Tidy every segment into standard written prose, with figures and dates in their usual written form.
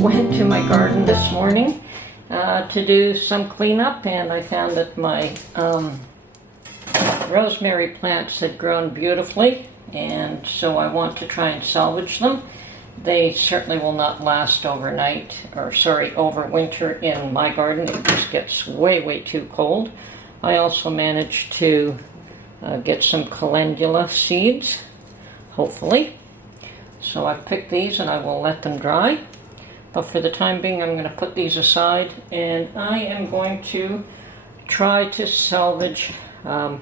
went to my garden this morning to do some cleanup, and I found that my rosemary plants had grown beautifully, and so I want to try and salvage them. They certainly will not last overnight, or sorry, overwinter in my garden. It just gets way too cold. I also managed to get some calendula seeds, hopefully. So I've picked these and I will let them dry. But for the time being, I'm going to put these aside, and I am going to try to salvage the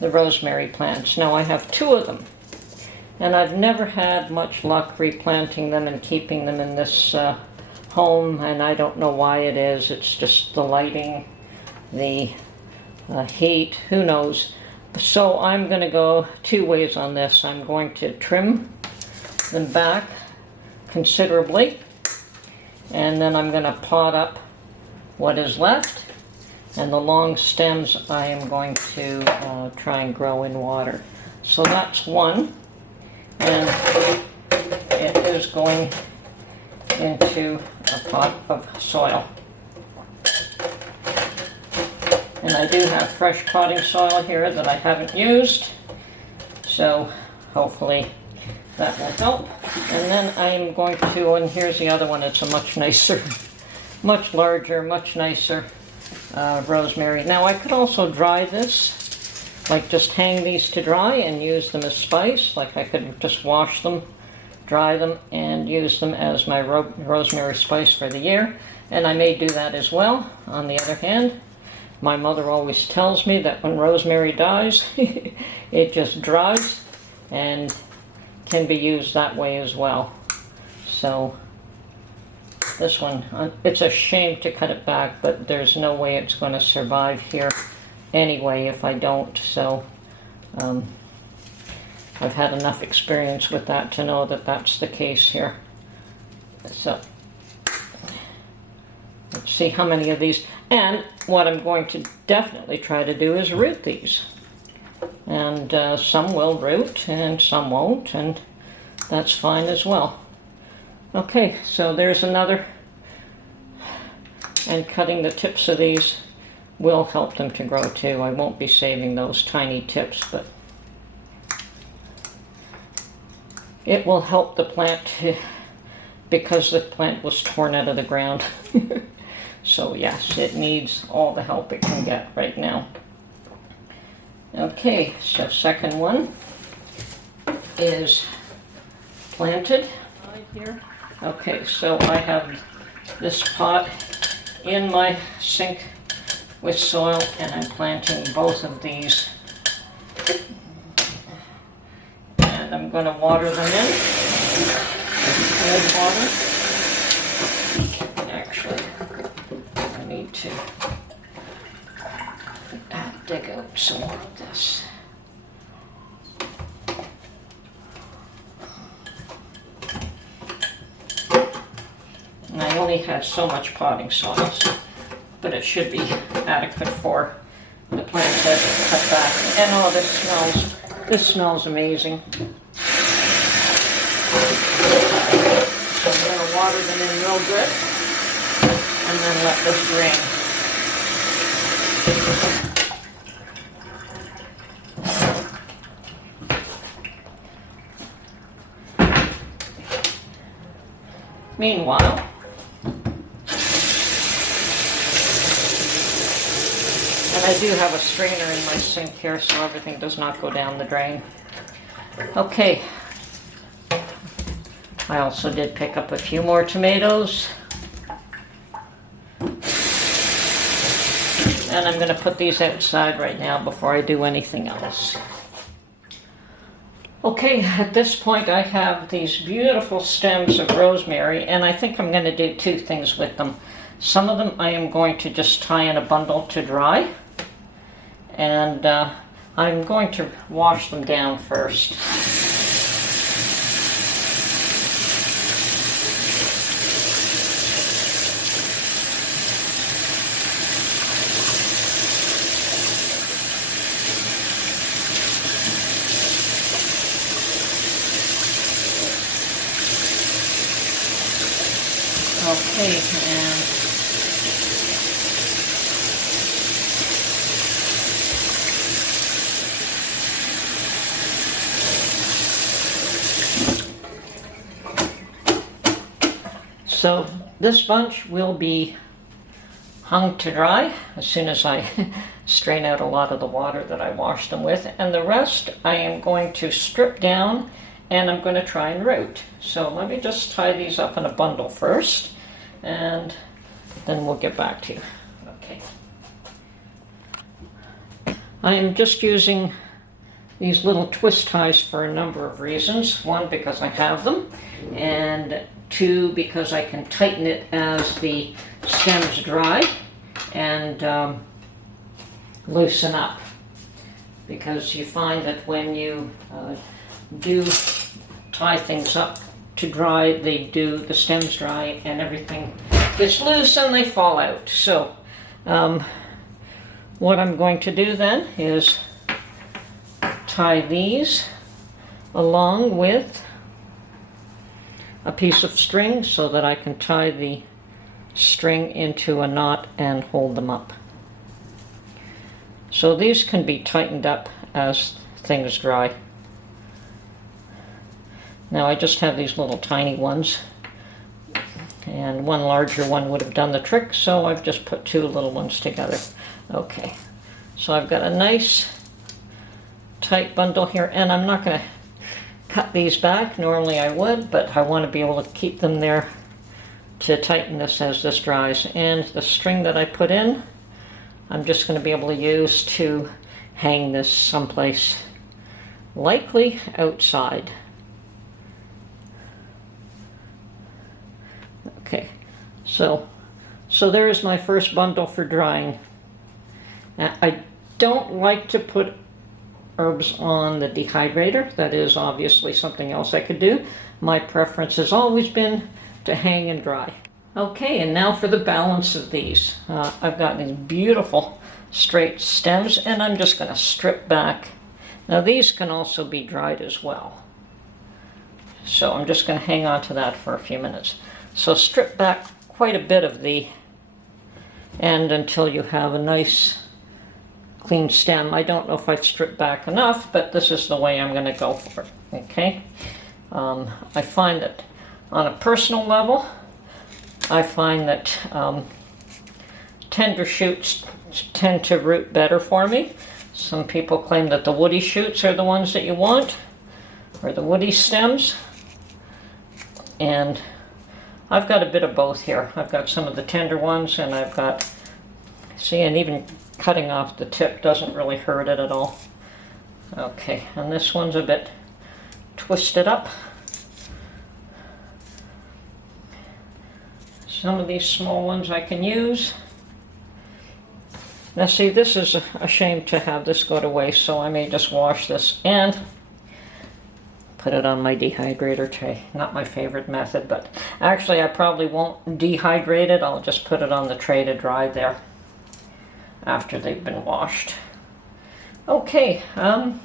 rosemary plants. Now I have 2 of them, and I've never had much luck replanting them and keeping them in this home, and I don't know why it is. It's just the lighting, the heat, who knows. So I'm going to go 2 ways on this. I'm going to trim them back considerably, and then I'm going to pot up what is left, and the long stems I am going to try and grow in water. So that's one, and it is going into a pot of soil. And I do have fresh potting soil here that I haven't used, so hopefully that will help. And then I'm going to, and here's the other one, it's a much nicer, much larger, much nicer rosemary. Now I could also dry this, like just hang these to dry and use them as spice. Like I could just wash them, dry them, and use them as my rosemary spice for the year. And I may do that as well. On the other hand, my mother always tells me that when rosemary dies, it just dries and can be used that way as well. So this one, it's a shame to cut it back, but there's no way it's going to survive here anyway if I don't. So I've had enough experience with that to know that that's the case here. So let's see how many of these. And what I'm going to definitely try to do is root these. And some will root and some won't, and that's fine as well. Okay, so there's another. And cutting the tips of these will help them to grow too. I won't be saving those tiny tips, but it will help the plant because the plant was torn out of the ground. So yes, it needs all the help it can get right now. Okay, so second one is planted right here. Okay, so I have this pot in my sink with soil, and I'm planting both of these. And I'm going to water them in with water. Actually, I need to dig out some more of this. And I only had so much potting soil, but it should be adequate for the plants as it cut back. And oh, this smells amazing. So I'm going to water them in real good, and then let this drain. Meanwhile, and I do have a strainer in my sink here so everything does not go down the drain. Okay, I also did pick up a few more tomatoes. And I'm going to put these outside right now before I do anything else. Okay, at this point I have these beautiful stems of rosemary, and I think I'm going to do 2 things with them. Some of them I am going to just tie in a bundle to dry, and I'm going to wash them down first. Okay, and so this bunch will be hung to dry as soon as I strain out a lot of the water that I washed them with, and the rest I am going to strip down and I'm going to try and root. So let me just tie these up in a bundle first, and then we'll get back to you. Okay. I am just using these little twist ties for a number of reasons. One, because I have them, and two, because I can tighten it as the stems dry and loosen up. Because you find that when you do tie things up to dry, the stems dry and everything gets loose and they fall out. So what I'm going to do then is tie these along with a piece of string so that I can tie the string into a knot and hold them up. So these can be tightened up as things dry. Now I just have these little tiny ones, and one larger one would have done the trick, so I've just put two little ones together. Okay, so I've got a nice tight bundle here, and I'm not going to cut these back. Normally I would, but I want to be able to keep them there to tighten this as this dries. And the string that I put in, I'm just going to be able to use to hang this someplace, likely outside. Okay, so there is my first bundle for drying. Now, I don't like to put herbs on the dehydrator. That is obviously something else I could do. My preference has always been to hang and dry. Okay, and now for the balance of these. I've got these beautiful straight stems, and I'm just going to strip back. Now these can also be dried as well. So I'm just going to hang on to that for a few minutes. So strip back quite a bit of the end until you have a nice clean stem. I don't know if I've stripped back enough, but this is the way I'm going to go for it. Okay. I find that on a personal level, I find that tender shoots tend to root better for me. Some people claim that the woody shoots are the ones that you want, or the woody stems. And I've got a bit of both here. I've got some of the tender ones, and I've got, see, and even cutting off the tip doesn't really hurt it at all. Okay, and this one's a bit twisted up. Some of these small ones I can use. Now see, this is a shame to have this go to waste, so I may just wash this and put it on my dehydrator tray. Not my favorite method, but actually I probably won't dehydrate it. I'll just put it on the tray to dry there after they've been washed. Okay, done.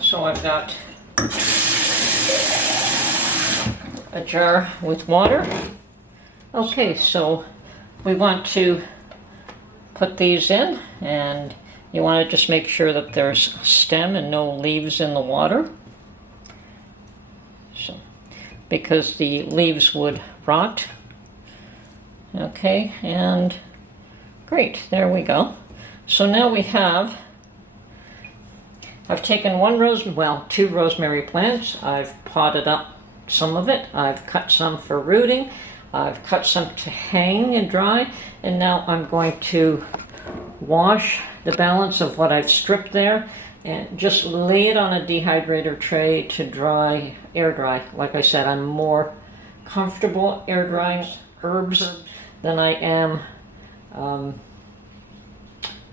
So I've got a jar with water. Okay, so we want to put these in, and you want to just make sure that there's a stem and no leaves in the water, so, because the leaves would rot. Okay, and great, there we go. So now we have, I've taken two rosemary plants. I've potted up some of it. I've cut some for rooting. I've cut some to hang and dry, and now I'm going to wash the balance of what I've stripped there and just lay it on a dehydrator tray to dry, air dry. Like I said, I'm more comfortable air drying herbs than I am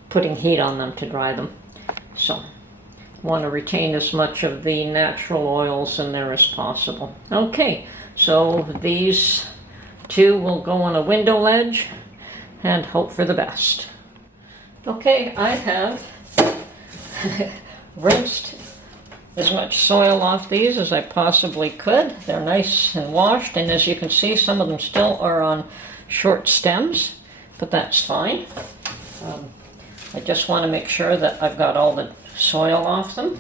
putting heat on them to dry them. So I want to retain as much of the natural oils in there as possible. Okay, so these two will go on a window ledge and hope for the best. Okay, I have rinsed as much soil off these as I possibly could. They're nice and washed, and as you can see, some of them still are on short stems, but that's fine. I just want to make sure that I've got all the soil off them,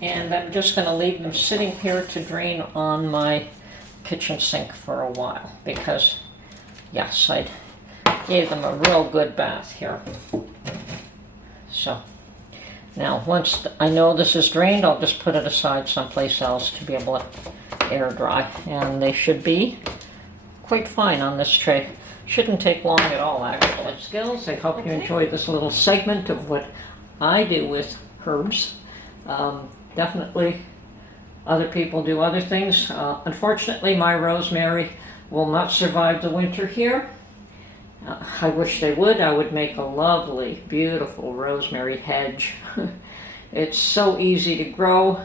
and I'm just going to leave them sitting here to drain on my kitchen sink for a while, because yes, I gave them a real good bath here. So now once I know this is drained, I'll just put it aside someplace else to be able to air dry, and they should be quite fine on this tray. Shouldn't take long at all, actually. Skills, I hope you enjoyed this little segment of what I do with herbs. Definitely other people do other things. Unfortunately, my rosemary will not survive the winter here. I wish they would. I would make a lovely, beautiful rosemary hedge. It's so easy to grow.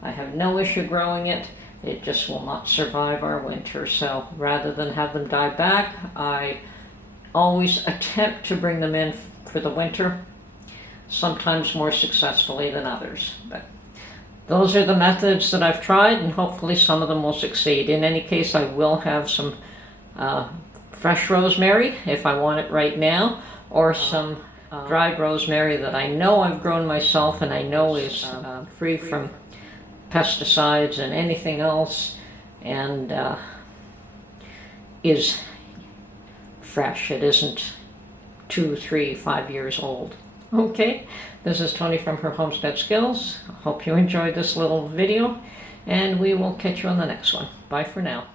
I have no issue growing it. It just will not survive our winter. So rather than have them die back, I always attempt to bring them in for the winter, sometimes more successfully than others. But those are the methods that I've tried, and hopefully some of them will succeed. In any case, I will have some fresh rosemary if I want it right now, or some dried rosemary that I know I've grown myself and I know is free from pesticides and anything else, and is fresh. It isn't 2, 3, 5 years old. Okay, this is Tony from her Homestead Skills. Hope you enjoyed this little video, and we will catch you on the next one. Bye for now.